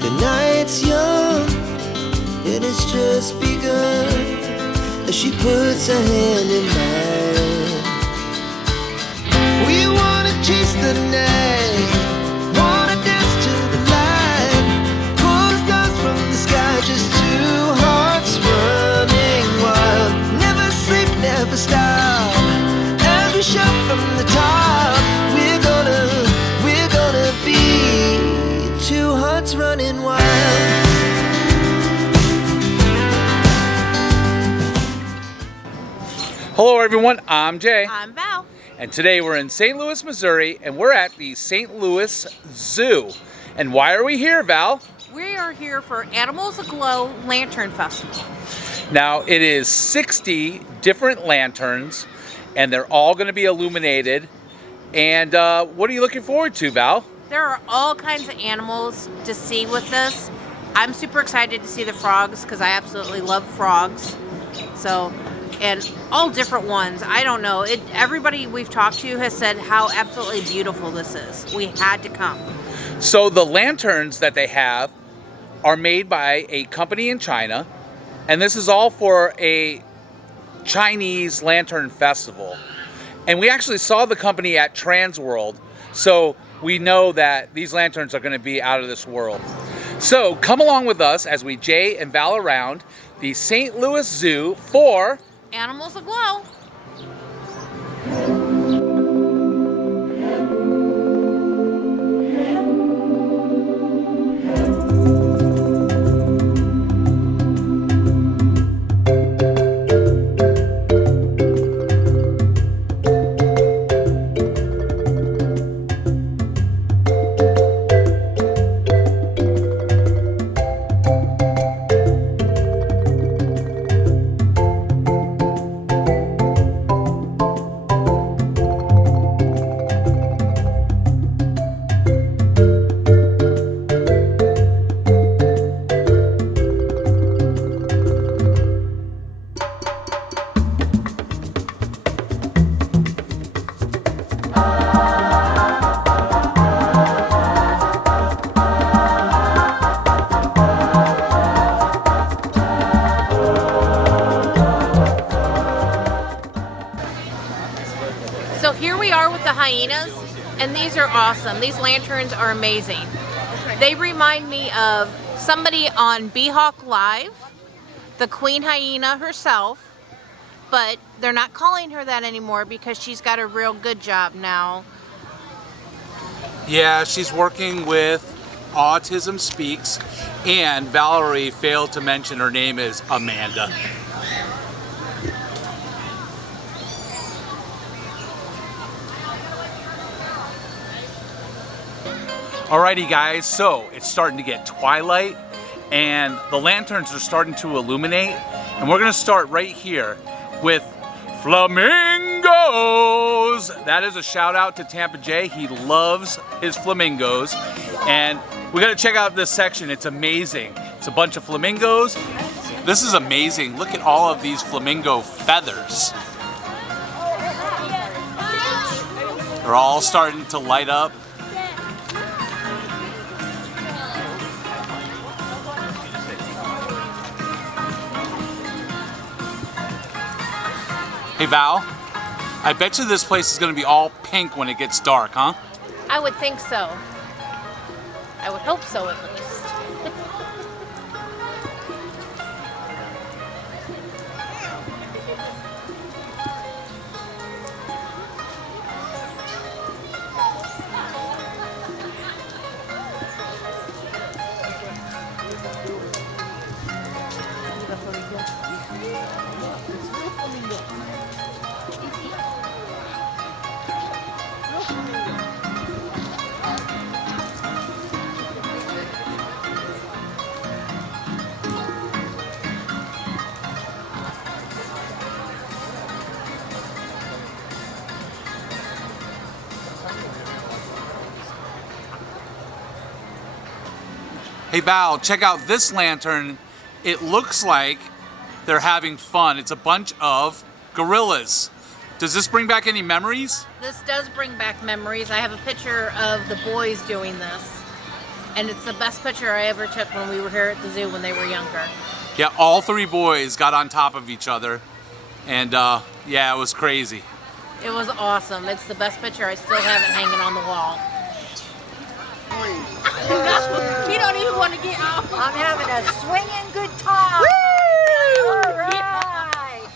The night's young, and it's just begun, as she puts her hand in mine. We wanna chase the night, wanna dance to the light, pull the stars from the sky, just two hearts running wild. Never sleep, never stop, as we shout from the top. We're gonna be two hearts running wild. Hello everyone, I'm Jay. I'm Val. And today we're in St. Louis, Missouri, and we're at the St. Louis Zoo. And why are we here, Val? We are here for Animals Aglow Lantern Festival. Now, it is 60 different lanterns, and they're all going to be illuminated. And what are you looking forward to, Val? There are all kinds of animals to see with this. I'm super excited to see the frogs because I absolutely love frogs. So, and all different ones. I don't know. Everybody we've talked to has said how absolutely beautiful this is. We had to come. So the lanterns that they have are made by a company in China, and this is all for a Chinese lantern festival. And we actually saw the company at Trans World, so we know that these lanterns are going to be out of this world. So come along with us as we Jay and Val around the St. Louis Zoo for Animals Aglow. So here we are with the hyenas, and these are awesome. These lanterns are amazing. They remind me of somebody on Beehawk Live, the queen hyena herself, but they're not calling her that anymore because she's got a real good job now. Yeah, she's working with Autism Speaks, and Valerie failed to mention her name is Amanda. Alrighty guys, so it's starting to get twilight and the lanterns are starting to illuminate, and we're gonna start right here with flamingos. That is a shout out to Tampa Jay. He loves his flamingos, and we gotta check out this section. It's amazing. It's a bunch of flamingos. This is amazing. Look at all of these flamingo feathers. They're all starting to light up. Hey Val, I bet you this place is going to be all pink when it gets dark, huh? I would think so. I would hope so at least. Hey Val, check out this lantern. It looks like they're having fun. It's a bunch of gorillas. Does this bring back any memories? This does bring back memories. I have a picture of the boys doing this. And it's the best picture I ever took when we were here at the zoo when they were younger. Yeah, all three boys got on top of each other. And yeah, it was crazy. It was awesome. It's the best picture. I still have it hanging on the wall. You don't even want to get off. I'm having a swinging good time. All right.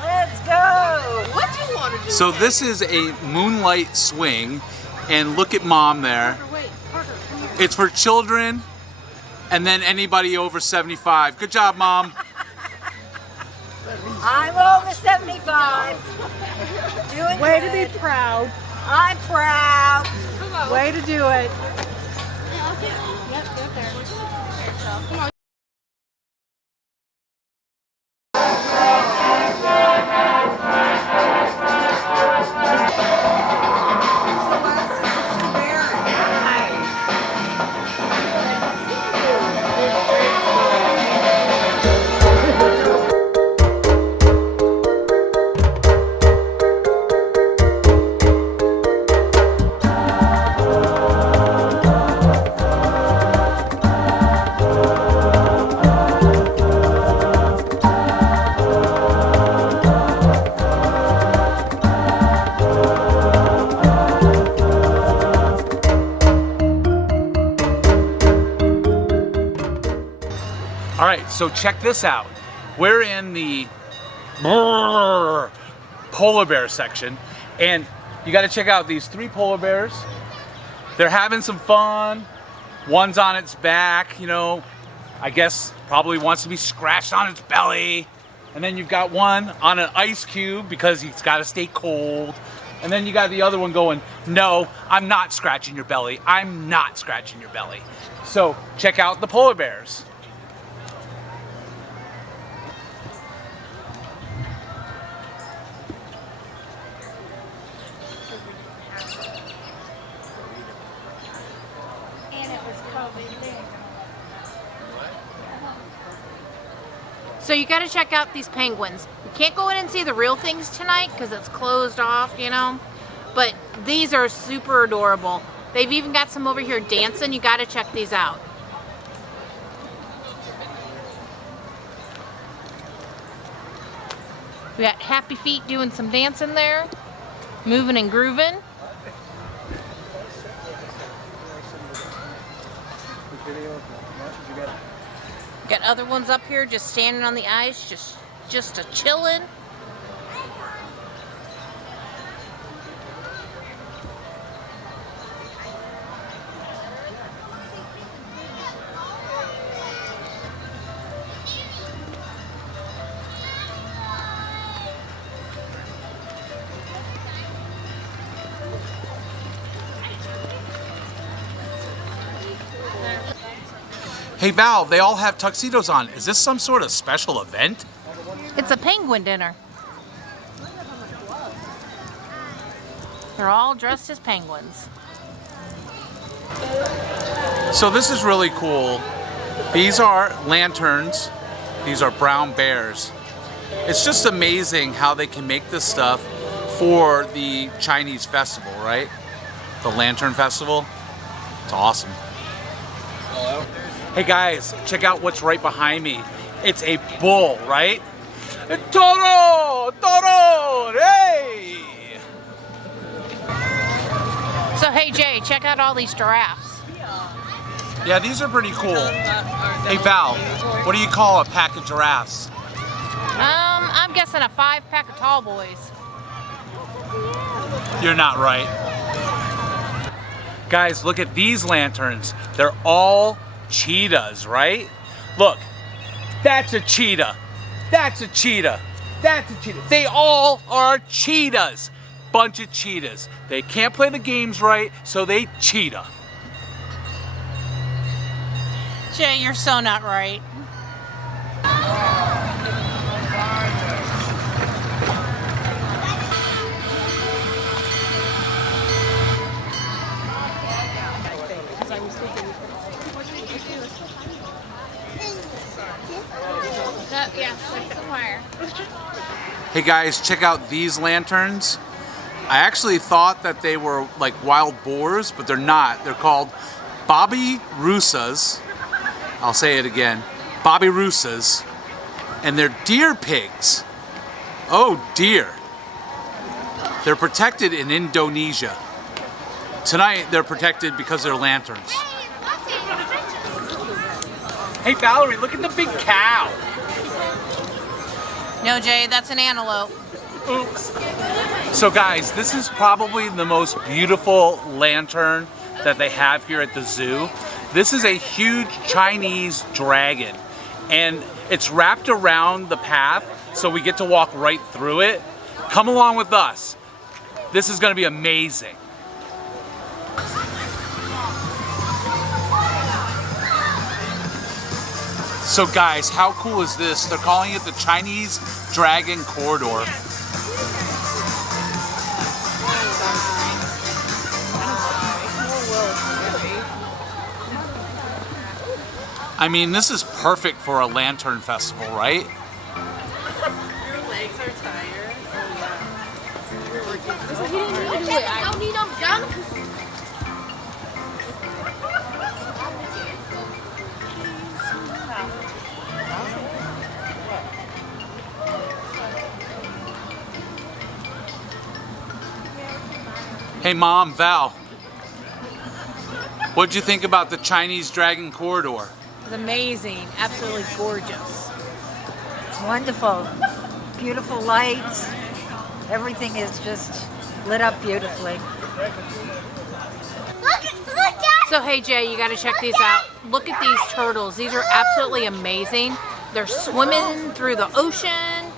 Let's go. What do you want to do? So this is a moonlight swing, and look at Mom there. It's for children and then anybody over 75. Good job, Mom. I'm over 75. Doing Way good. to be proud. I'm proud. Way to do it. All right, so check this out. We're in the polar bear section, and you got to check out these three polar bears. They're having some fun. One's on its back, you know, I guess probably wants to be scratched on its belly. And then you've got one on an ice cube because he's got to stay cold. And then you got the other one going, no, I'm not scratching your belly. I'm not scratching your belly. So check out the polar bears. So you got to check out these penguins. You can't go in and see the real things tonight because it's closed off, you know. But these are super adorable. They've even got some over here dancing. You got to check these out. We got Happy Feet doing some dancing there, moving and grooving. Got other ones up here just standing on the ice, just a chilling. Hey Val, they all have tuxedos on. Is this some sort of special event? It's a penguin dinner. They're all dressed as penguins. So this is really cool. These are lanterns. These are brown bears. It's just amazing how they can make this stuff for the Chinese festival, right? The Lantern Festival. It's awesome. Hey guys, check out what's right behind me. It's a bull, right? Toro! Toro! Hey! So hey Jay, check out all these giraffes. Yeah, these are pretty cool. Hey Val, what do you call a pack of giraffes? I'm guessing a 5-pack of tall boys. You're not right. Guys, look at these lanterns. They're all cheetahs, right? Look, that's a cheetah. That's a cheetah. That's a cheetah. They all are cheetahs. Bunch of cheetahs. They can't play the games right, so they cheetah. Jay, you're so not right. Hey guys, check out these lanterns. I actually thought that they were like wild boars, but they're not. They're called Bobby Rusas. I'll say it again. Bobby Rusas. And they're deer pigs. Oh dear. They're protected in Indonesia. Tonight they're protected because they're lanterns. Hey Valerie, look at the big cow. No, Jay, that's an antelope. Oops. So guys, this is probably the most beautiful lantern that they have here at the zoo. This is a huge Chinese dragon, and it's wrapped around the path, so we get to walk right through it. Come along with us. This is going to be amazing. So guys, how cool is this? They're calling it the Chinese Dragon Corridor. I mean, this is perfect for a lantern festival, right? Your legs are tired. Hey Mom, Val, what'd you think about the Chinese Dragon Corridor? It's amazing. Absolutely gorgeous. It's wonderful. Beautiful lights. Everything is just lit up beautifully. So hey Jay, you gotta check these out. Look at these turtles. These are absolutely amazing. They're swimming through the ocean,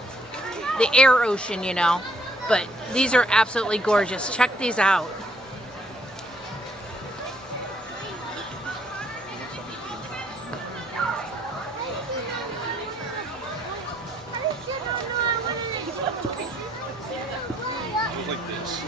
the air ocean, you know. But these are absolutely gorgeous. Check these out. Like this.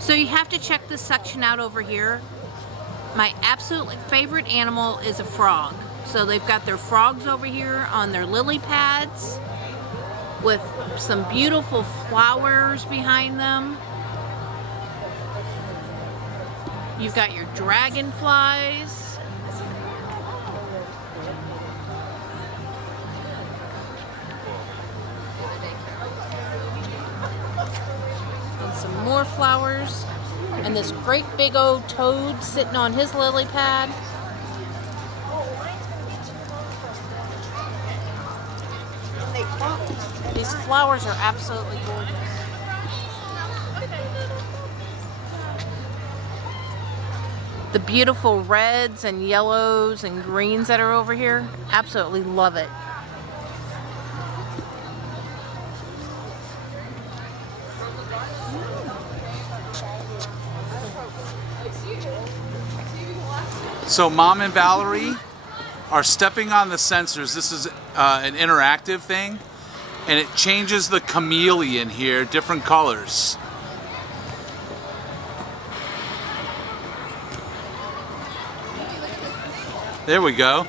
So you have to check this section out over here. My absolute favorite animal is a frog. So they've got their frogs over here on their lily pads with some beautiful flowers behind them. You've got your dragonflies. And some more flowers. And this great big old toad sitting on his lily pad. These flowers are absolutely gorgeous. The beautiful reds and yellows and greens that are over here, absolutely love it. So Mom and Valerie are stepping on the sensors. This is an interactive thing, and it changes the chameleon here, different colors. There we go.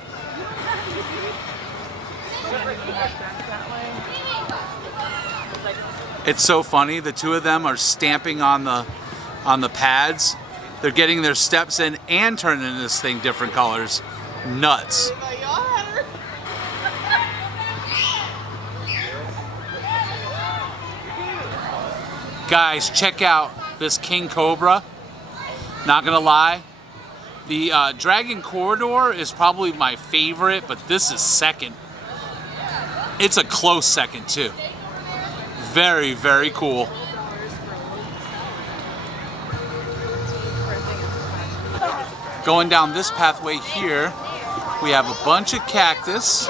It's so funny. The two of them are stamping on the pads. They're getting their steps in and turning this thing different colors. Nuts. Guys, check out this king cobra. Not gonna lie, the Dragon Corridor is probably my favorite, but this is second. It's a close second too. Very, very cool. Going down this pathway here, we have a bunch of cactus,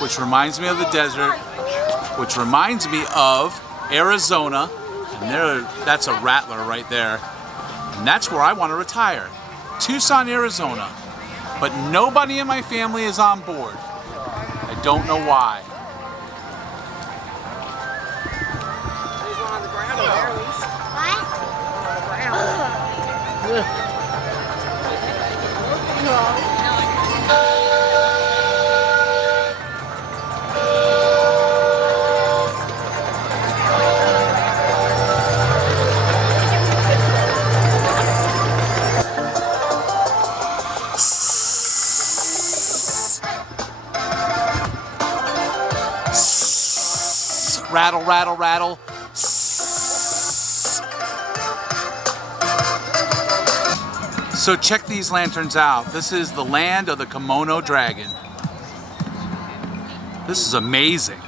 which reminds me of the desert, which reminds me of Arizona, and that's a rattler right there. And that's where I want to retire, Tucson, Arizona. But nobody in my family is on board. I don't know why. There's one on the ground over there, at least. What? On the ground. Rattle, rattle, rattle. So check these lanterns out. This is the land of the kimono dragon. This is amazing.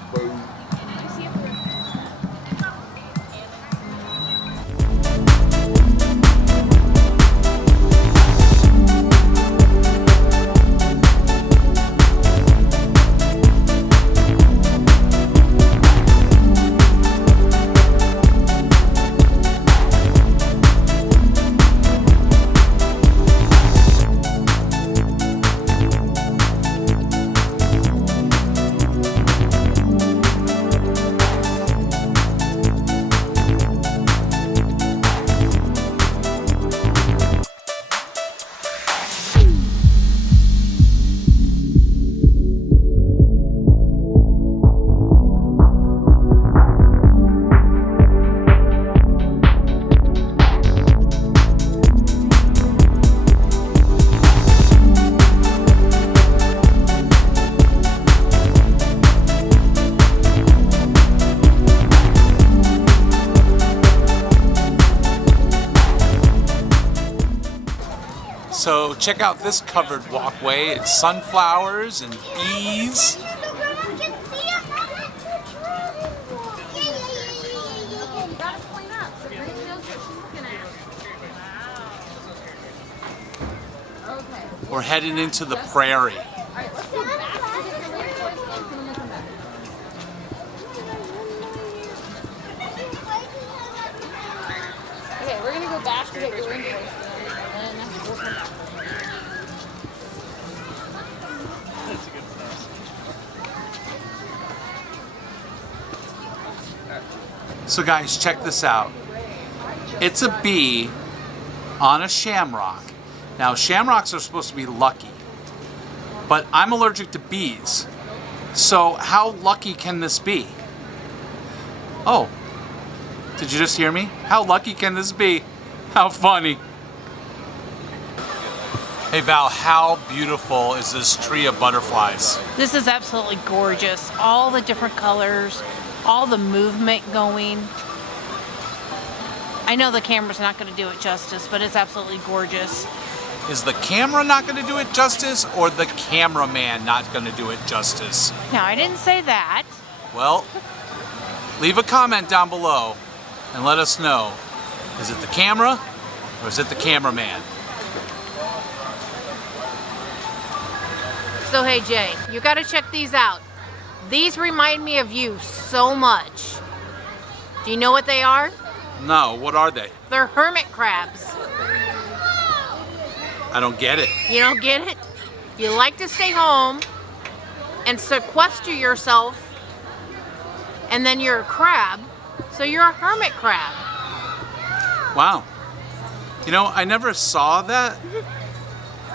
So check out this covered walkway. It's sunflowers and bees. We're heading into the prairie. Okay, we're gonna go back to get your invoice. And then we'll come back. So guys, check this out. It's a bee on a shamrock. Now shamrocks are supposed to be lucky, but I'm allergic to bees. So how lucky can this be? Oh, did you just hear me? How lucky can this be? How funny. Hey Val, how beautiful is this tree of butterflies? This is absolutely gorgeous. All the different colors, all the movement going. I know the camera's not going to do it justice, but it's absolutely gorgeous. Is the camera not going to do it justice, or the cameraman not going to do it justice? Now, I didn't say that. Well, leave a comment down below and let us know. Is it the camera or is it the cameraman? So, hey, Jay, you got to check these out. These remind me of you so much. Do you know what they are? No, what are they? They're hermit crabs. I don't get it. You don't get it? You like to stay home and sequester yourself, and then you're a crab, so you're a hermit crab. Wow. You know, I never saw that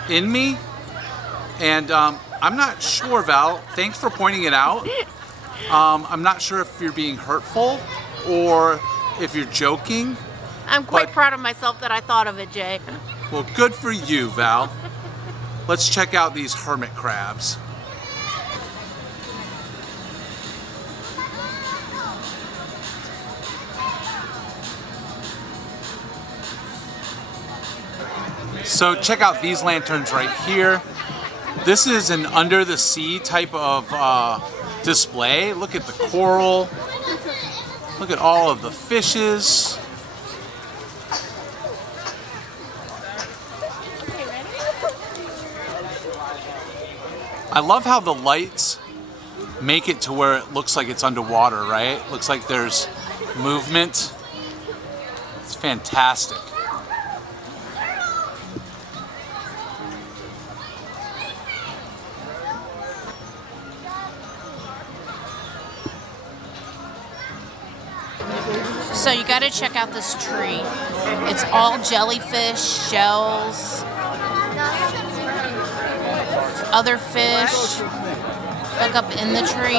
in me, and I'm not sure, Val. Thanks for pointing it out. I'm not sure if you're being hurtful or if you're joking. I'm quite proud of myself that I thought of it, Jay. Well, good for you, Val. Let's check out these hermit crabs. So check out these lanterns right here. This is an under the sea type of display. Look at the coral. Look at all of the fishes. I love how the lights make it to where it looks like it's underwater, right? Looks like there's movement. It's fantastic. So you got to check out this tree. It's all jellyfish, shells, other fish hook up in the tree,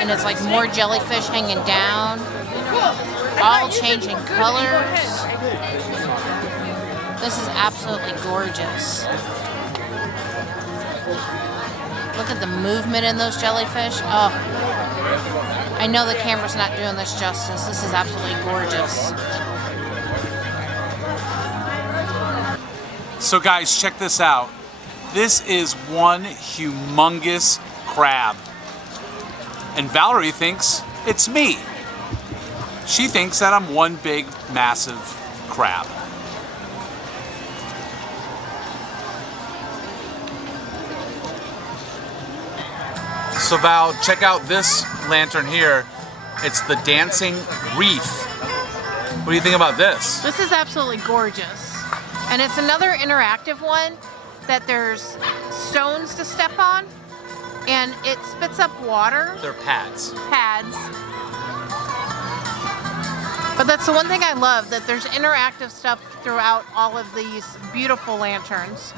and it's like more jellyfish hanging down, all changing colors. This is absolutely gorgeous. Look at the movement in those jellyfish. Oh, I know the camera's not doing this justice. This is absolutely gorgeous. So guys, check this out. This is one humongous crab. And Valerie thinks it's me. She thinks that I'm one big, massive crab. So Val, check out this lantern here. It's the dancing reef. What do you think about this? This is absolutely gorgeous. And it's another interactive one that there's stones to step on, and it spits up water. They're pads. But that's the one thing I love, that there's interactive stuff throughout all of these beautiful lanterns.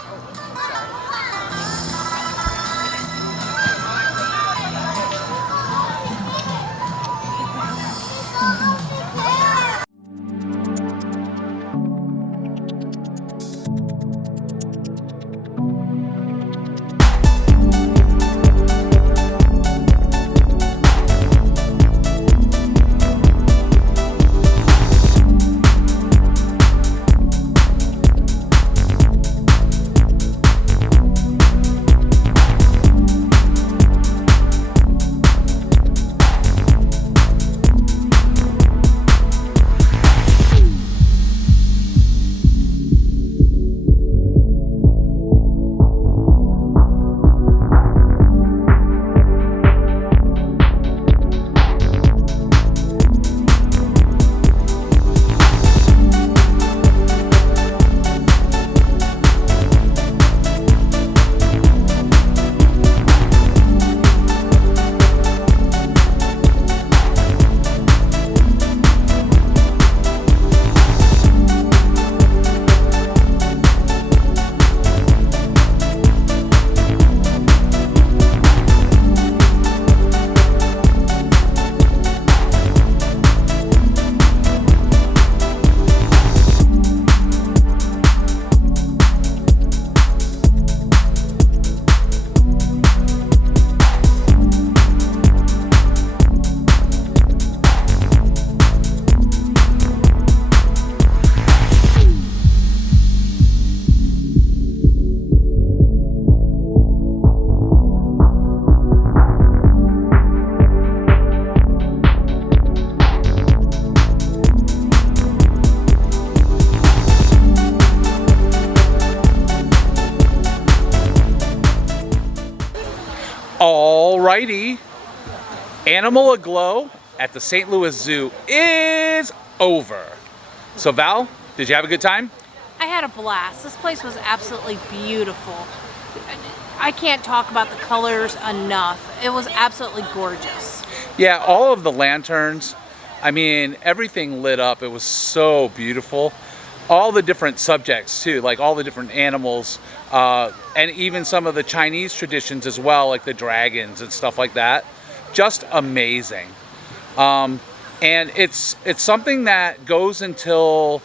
Alrighty, Animal Aglow at the St. Louis Zoo is over. So Val, did you have a good time? I had a blast. This place was absolutely beautiful. I can't talk about the colors enough. It was absolutely gorgeous. Yeah, all of the lanterns, I mean, everything lit up. It was so beautiful. All the different subjects too, like all the different animals, and even some of the Chinese traditions as well, like the dragons and stuff like that. Just amazing. And it's something that goes until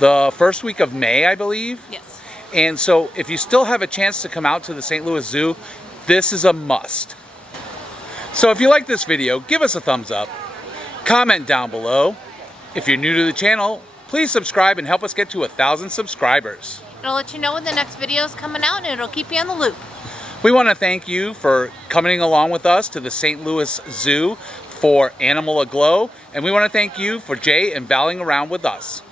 the first week of May, I believe. Yes. And so if you still have a chance to come out to the St. Louis Zoo, this is a must. So if you like this video, give us a thumbs up. Comment down below. If you're new to the channel, please subscribe and help us get to 1,000 subscribers. It'll let you know when the next video is coming out, and it'll keep you on the loop. We want to thank you for coming along with us to the St. Louis Zoo for Animal Aglow, and we want to thank you for Jay and Valing around with us.